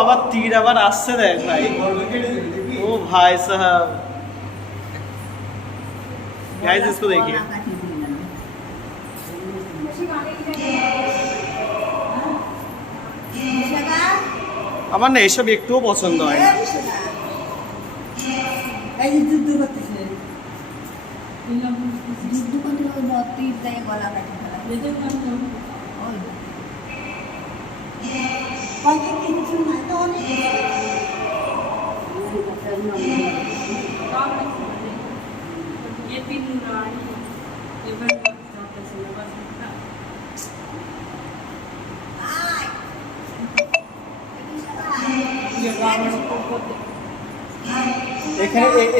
আবার তীর আবার আসছে দেখ ভাই। ও ভাই সাহেব गाइस इसको देखिए। আমার না এসব একটুও পছন্দ হয় না।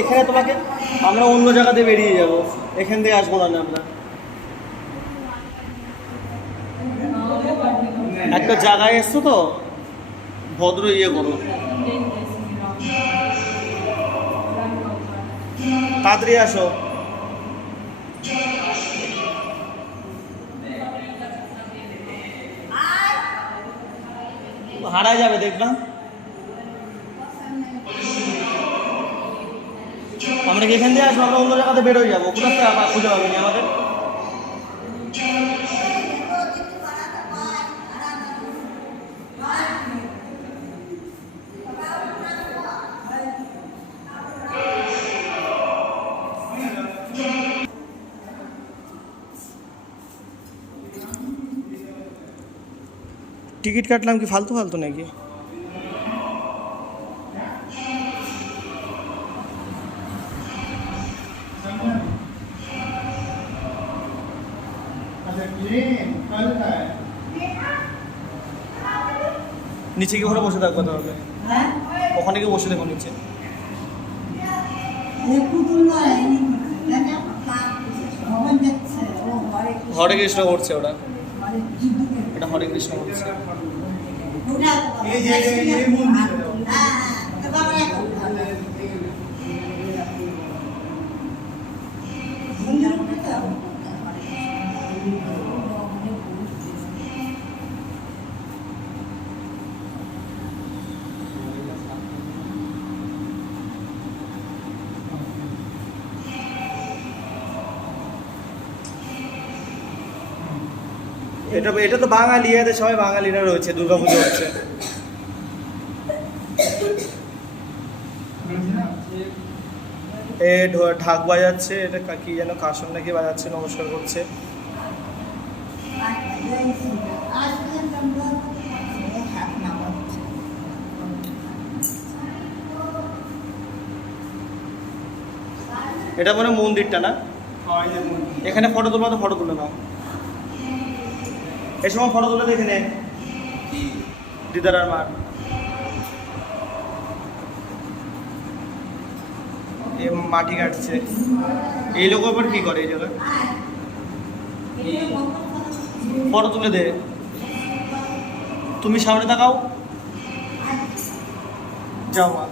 এখানে তোমাকে আমরা অন্য জায়গাতে বেরিয়ে যাব, এখান থেকে আসবো না আমরা। একটা জায়গায় এসছো তো, ভদ্র ইয়ে করো, তাড়াতাড়ি আসো। হারায় যাবে দেখলাম। আমরা কি এখান দিয়ে আসবো? আমরা অন্য জায়গাতে বেরোয় যাবো, কোথাও খুঁজে পাবেনি আমাদের। টিকিট কাটলাম কি ফালতু ফালতু নাকি? নিচে কি ওখানে বসে থাকতে হবে? ওখানে গিয়ে বসে দেখো নিচে। হরে কৃষ্ণ করছে ওরা, এটা হরে কৃষ্ণ করছে। এটা তো বাঙালি, এদের সবাই বাঙালিরা রয়েছে, দুর্গাপুজো হচ্ছে। এ ঢাক বাজাচ্ছে, এটা কি যেন কাসন নাকি বাজাচ্ছে, নমস্কার করছে। এটা মনে মন্দিরটা না? এখানে ফটো তুলবা তো ফটো তুলে নাও। এই সময় ফটো তুলে দেখে নে দিদার মার। এ মাটি কাটছে, এই লোক আবার কি করে এই জায়গায়? ফটো তুলে দে, তুমি সামনে তাকাও, যাও মা,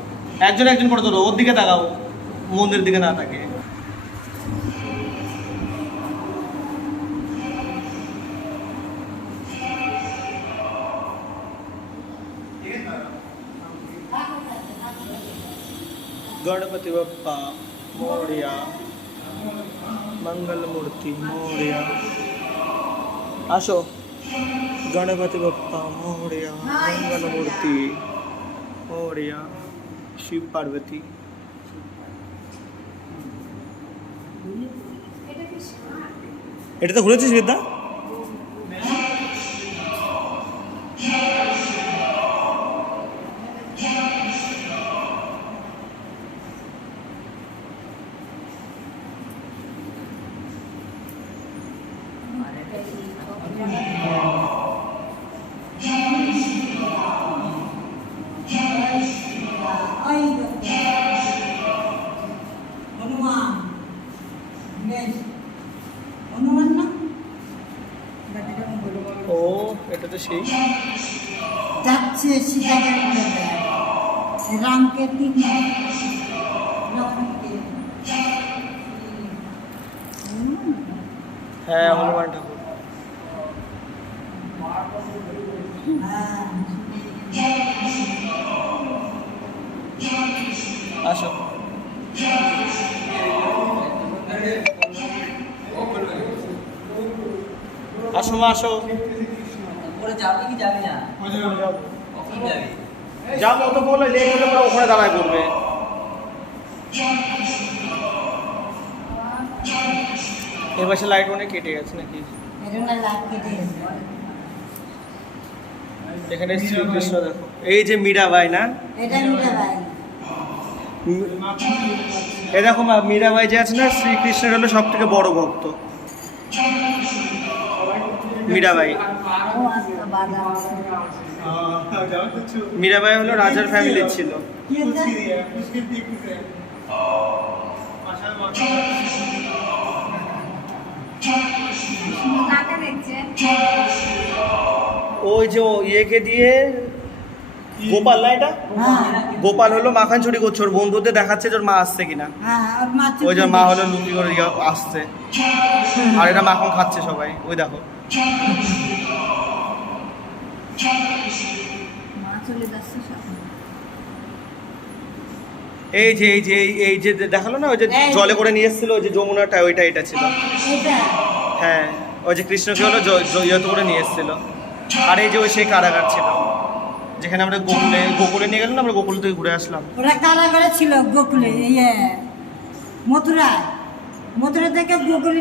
একজন একজন ফটো তোলো, ওর দিকে তাকাও, মন্দিরের দিকে না তাকিয়ে। गणपति बप्पा मोरिया, मंगल मूर्ति मोरिया। आसो गणपति बप्पा मोरिया, मंगल मूर्ति मोरिया, शिव पार्वती। এটা তো ঘুরেছিস বিদ্যা? ও এটা তো সেই যাচ্ছে রামকে তিন হ্যাঁ হনুমান ঠাকুর। আসো আসো মা আসো। যাবো তো বলে লেট হলে পরে ওখানে দাঁড়ায় করবে। এর পাশে লাইট অনেক কেটে গেছে নাকি? এখানে শ্রীকৃষ্ণ দেখো, এই যে মীরাবাই না, এ দেখো মা মীরাবাই যে আছে না, শ্রীকৃষ্ণের হলো সব থেকে বড় ভক্ত মীরাবাই। মীরাবাই হলো রাজার ফ্যামিলির ছিল। ওই যে ইয়েকে দিয়ে গোপাল না, এটা গোপাল হলো মাখান চুরি করছে, ওর বন্ধুদের দেখাচ্ছে যে ওর মা আসছে কিনা। ওই যে মা হলো লুকি করে আসছে, আর এটা মাখন খাচ্ছে সবাই। ওই দেখো এই যে এই যে এই যে দেখালো না, ওই যে জলে করে নিয়ে এসেছিল, ওই যে যমুনাটা, ওইটা এটা ছিল। হ্যাঁ ওই যে কৃষ্ণকে হলো ইয়েতে করে নিয়ে এসেছিল। আর এই যে ওই সেই কারাগার ছিল যেখানে আমরা গোকুলে নিয়ে গেলাম, আমরা গোকুল থেকে ঘুরে আসলাম। ওরা কারাগারে ছিল গোকুলে, মথুরা থেকে গোকুলে।